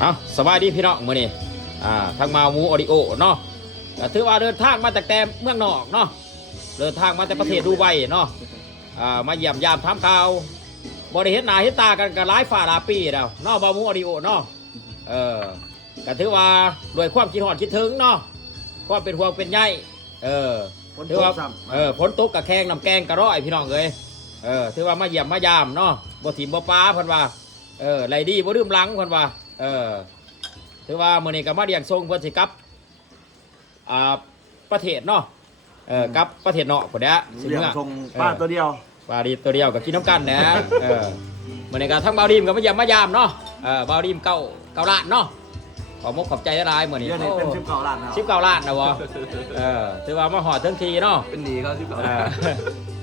เอาสบายดีพี่น้องมื้อนี้ทางมาหมูออดิโอเนาะก็ถือว่าเดินทางมาจากแต่เมืองนอกเนาะเดินทางมาแต่ประเทศดูไบเนาะมาเยี่ยมยามถามข่าวบ่ได้เห็นหน้าเห็นตากันหลายฝ่าหลายปีแล้วเนาะบ่าวหมูออดิโอเนาะก็ถือว่าด้วยความคิดฮอดคิดถึงเนาะความเป็นห่วงเป็นใยถือว่าฝนตกกับแข้งน้ำแกงกระร้อยพี่น้องเอ้ยถือว่ามาเยี่ยมมายามเนาะบ่ถิ่มบ่ป้าเพิ่นว่าไรดีบ่ลืมหลังเพิ่นว่าถือว่ามื้อนี้ก็มาเลี้ยงส่งเพิ่นสิกลับประเทศเนาะกลับประเทศเนาะพุ่นเด้อสิ เลี้ยง เมื่อ ทงป้าตัวเดียว ปลาดีตัวเดียวกับกินน้ำกันนะมื้อนี้ก็ทั้งบ่าวดีมก็มาเยี่ยมมายามเนาะบ่าวดีมเก้าล้านเนาะขอมกขอบใจหลายๆมื้อนี้ เดือนนี้เป็น19 ล้านนะ 19 ล้านนะวะถือว่ามาหอดเทิงทีเนาะ เป็นหนีเขา19 ล้าน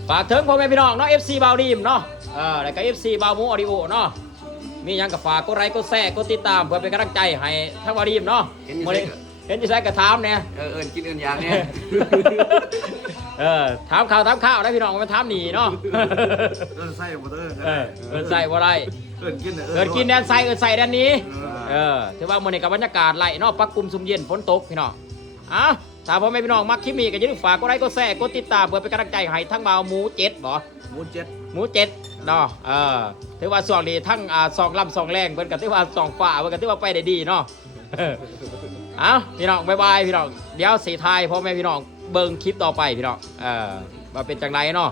ฝากถึงพ่อแม่พี่น้องเนาะ FC บ่าวดีมเนาะแล้วก็ FC บ่าวหมูออดิโอเนาะมีหยังก็ฝากกดไลค์กดแชร์กดติดตามเพื่อเป็นกำลังใจให้ทั้งบ่าวดีมเนาะเห็นอยู่ไสก็ถามเนี่ย กินยางเนี่ย ถามข่าวนะพี่น้องมันถามหนีเนาะ ใส่หมดเลย ใส่บ่ได้ เกินกิน แดนใส่แดนนี้ถือว่ามื้อนี้กับบรรยากาศไหลเนาะปักกุมซุ่มเย็นฝนตกพี่น้องถ้าพ่อแม่พี่น้องมักคลิปนี้ก็อย่าลืมฝากกดไลค์กดแชร์กดติดตามเพื่อเป็นกำลังใจให้ทั้งบ่าวหมู7บ่ หมูเจ็ด หมู7เนาะถือว่าช่วงนี้ทั้ง2ลำ2แรงเพิ่นก็ถือว่า2ฝ่าเพิ่นก็ถือว่าไปได้ดีเนาะพี่น้องบ๊ายบายพี่น้องเดี๋ยวสิทายพ่อแม่พี่น้องเบิ่งคลิปต่อไปพี่น้องว่าเป็นจังไดเนาะ